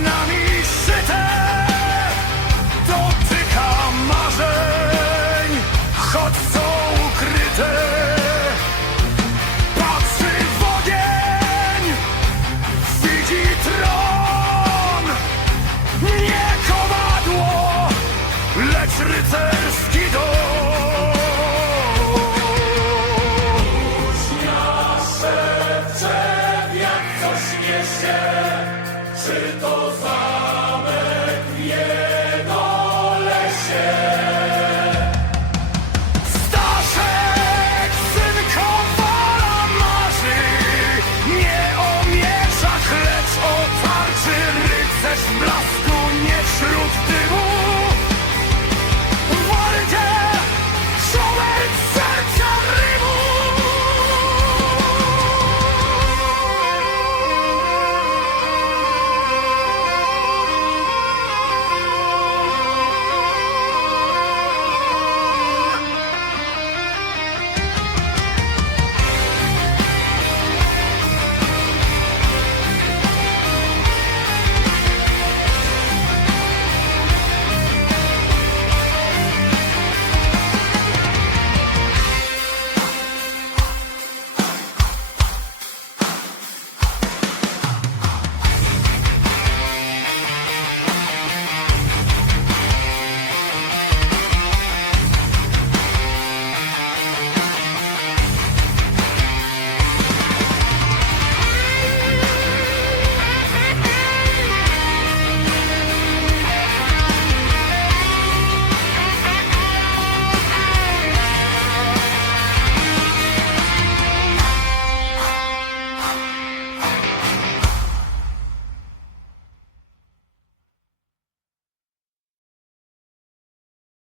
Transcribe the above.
nami szyte. Dotyka marzeń, choć są ukryte. Patrzy w ogień, widzi tron. Nie kowadło, lecz rycerski dom. Uśmiasze, jak coś nie niesie czy to za?